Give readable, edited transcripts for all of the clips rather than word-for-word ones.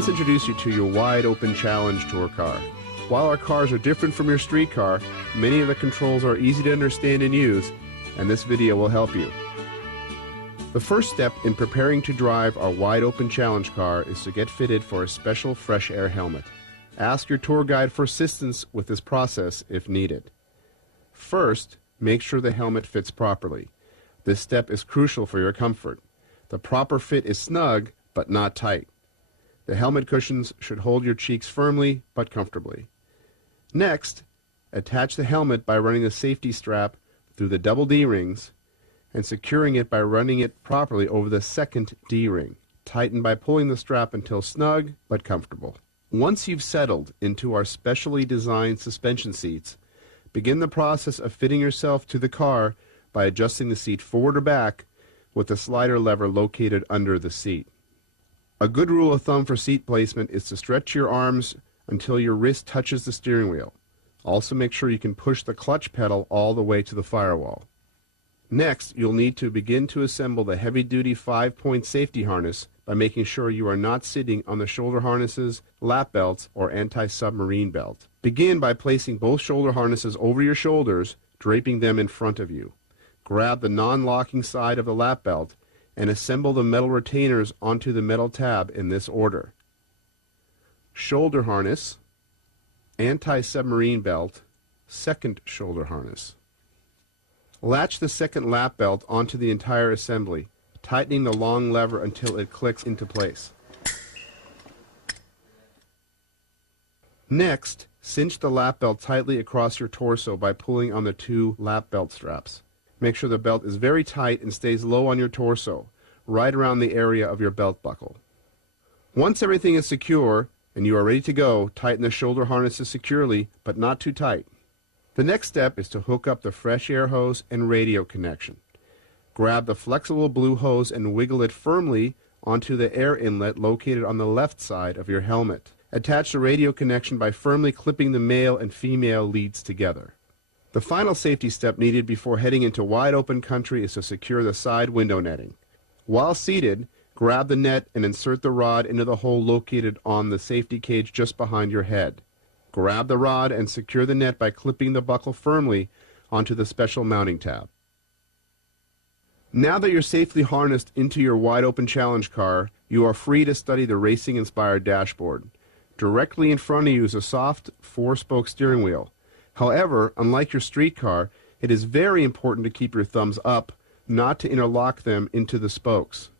us introduce you to your wide open challenge tour car. While our cars are different from your street car, many of the controls are easy to understand and use, and this video will help you. The first step in preparing to drive our wide open challenge car is to get fitted for a special fresh air helmet. Ask your tour guide for assistance with this process if needed. First, make sure the helmet fits properly. This step is crucial for your comfort. The proper fit is snug, but not tight. The helmet cushions should hold your cheeks firmly, but comfortably. Next, attach the helmet by running the safety strap through the double D-rings and securing it by running it properly over the second D-ring. Tighten by pulling the strap until snug, but comfortable. Once you've settled into our specially designed suspension seats, begin the process of fitting yourself to the car by adjusting the seat forward or back with the slider lever located under the seat. A good rule of thumb for seat placement is to stretch your arms until your wrist touches the steering wheel. Also make sure you can push the clutch pedal all the way to the firewall. Next, you'll need to begin to assemble the heavy-duty 5-point safety harness by making sure you are not sitting on the shoulder harnesses, lap belts, or anti-submarine belt. Begin by placing both shoulder harnesses over your shoulders, draping them in front of you. Grab the non-locking side of the lap belt and assemble the metal retainers onto the metal tab in this order: shoulder harness, anti-submarine belt, second shoulder harness. Latch the second lap belt onto the entire assembly, tightening the long lever until it clicks into place. Next, cinch the lap belt tightly across your torso by pulling on the two lap belt straps. Make sure the belt is very tight and stays low on your torso, right around the area of your belt buckle. Once everything is secure and you are ready to go, tighten the shoulder harnesses securely, but not too tight. The next step is to hook up the fresh air hose and radio connection. Grab the flexible blue hose and wiggle it firmly onto the air inlet located on the left side of your helmet. Attach the radio connection by firmly clipping the male and female leads together. The final safety step needed before heading into wide open country is to secure the side window netting. While seated, grab the net and insert the rod into the hole located on the safety cage just behind your head. Grab the rod and secure the net by clipping the buckle firmly onto the special mounting tab. Now that you're safely harnessed into your wide open challenge car, you are free to study the racing-inspired dashboard. Directly in front of you is a soft 4-spoke steering wheel. However, unlike your street car, it is very important to keep your thumbs up, not to interlock them into the spokes.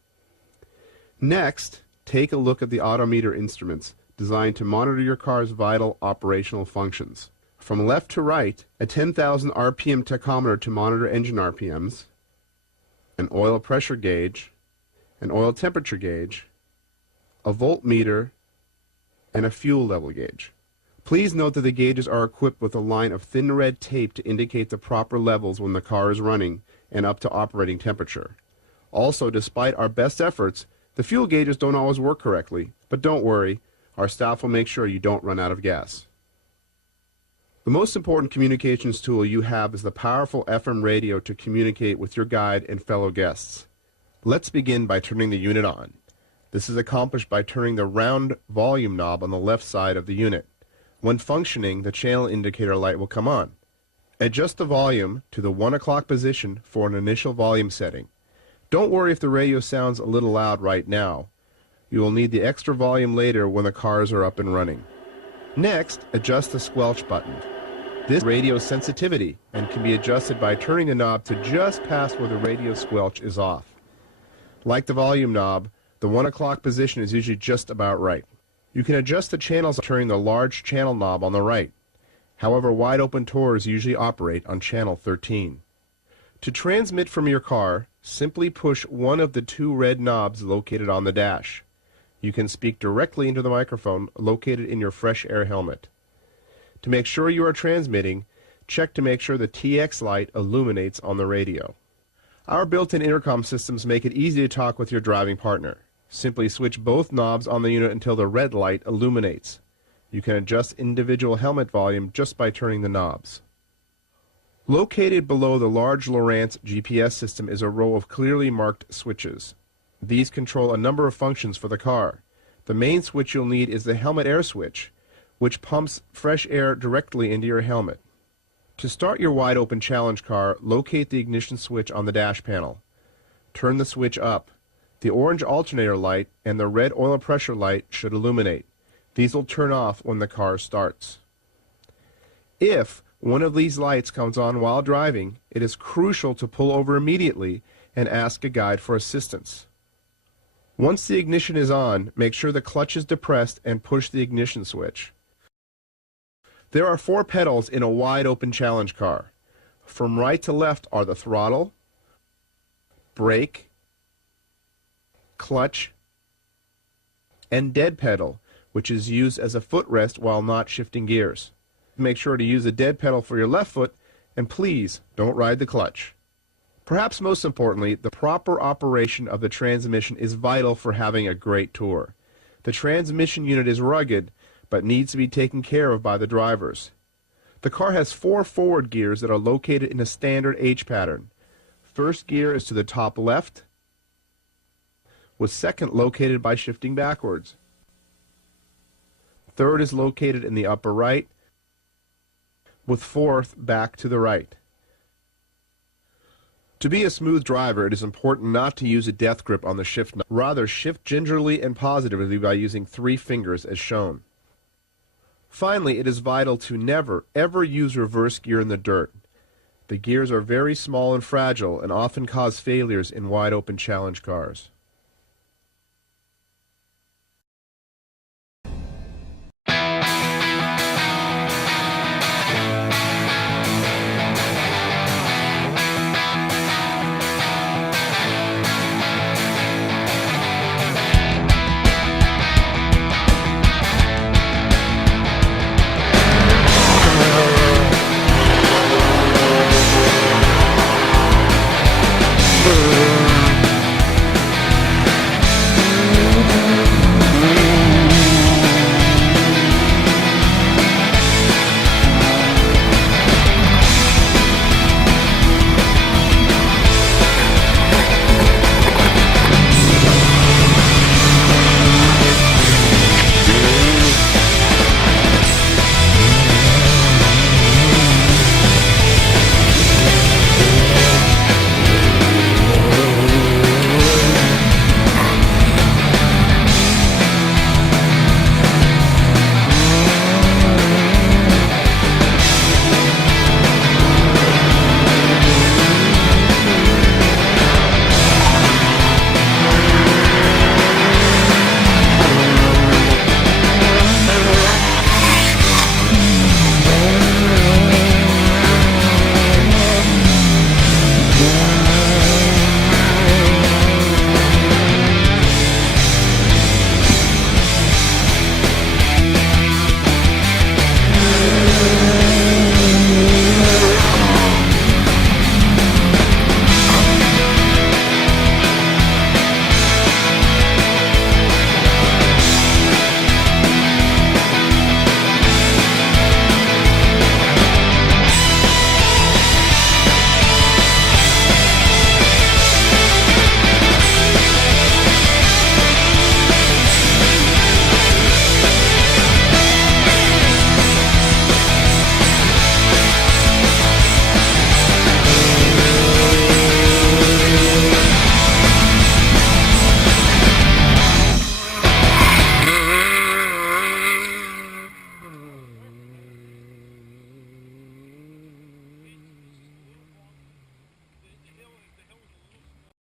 Next, take a look at the odometer instruments designed to monitor your car's vital operational functions. From left to right, a 10,000 RPM tachometer to monitor engine RPMs, an oil pressure gauge, an oil temperature gauge, a voltmeter, and a fuel level gauge. Please note that the gauges are equipped with a line of thin red tape to indicate the proper levels when the car is running and up to operating temperature. Also, despite our best efforts, the fuel gauges don't always work correctly, but don't worry, our staff will make sure you don't run out of gas. The most important communications tool you have is the powerful FM radio to communicate with your guide and fellow guests. Let's begin by turning the unit on. This is accomplished by turning the round volume knob on the left side of the unit. When functioning, the channel indicator light will come on. Adjust the volume to the 1 o'clock position for an initial volume setting. Don't worry if the radio sounds a little loud right now. You will need the extra volume later when the cars are up and running. Next, adjust the squelch button. This radio sensitivity and can be adjusted by turning the knob to just past where the radio squelch is off. Like the volume knob, the 1 o'clock position is usually just about right. You can adjust the channels by turning the large channel knob on the right. However, wide open tours usually operate on channel 13. To transmit from your car, simply push one of the two red knobs located on the dash. You can speak directly into the microphone located in your fresh air helmet. To make sure you are transmitting, check to make sure the TX light illuminates on the radio. Our built-in intercom systems make it easy to talk with your driving partner. Simply switch both knobs on the unit until the red light illuminates. You can adjust individual helmet volume just by turning the knobs. Located below the large Lowrance GPS system is a row of clearly marked switches. These control a number of functions for the car. The main switch you'll need is the helmet air switch, which pumps fresh air directly into your helmet. To start your wide-open challenge car, locate the ignition switch on the dash panel. Turn the switch up. The orange alternator light and the red oil pressure light should illuminate. These will turn off when the car starts. If one of these lights comes on while driving, it is crucial to pull over immediately and ask a guide for assistance. Once the ignition is on, make sure the clutch is depressed and push the ignition switch. There are 4 pedals in a wide-open challenge car. From right to left are the throttle, brake, clutch, and dead pedal, which is used as a footrest while not shifting gears. Make sure to use the dead pedal for your left foot, and please don't ride the clutch. Perhaps most importantly, the proper operation of the transmission is vital for having a great tour. The transmission unit is rugged, but needs to be taken care of by the drivers. The car has 4 forward gears that are located in a standard H pattern. First gear is to the top left, with second located by shifting backwards. Third is located in the upper right, with fourth back to the right. To be a smooth driver, it is important not to use a death grip on the shift knob. Rather, shift gingerly and positively by using 3 fingers as shown. Finally, it is vital to never, ever use reverse gear in the dirt. The gears are very small and fragile and often cause failures in wide-open challenge cars.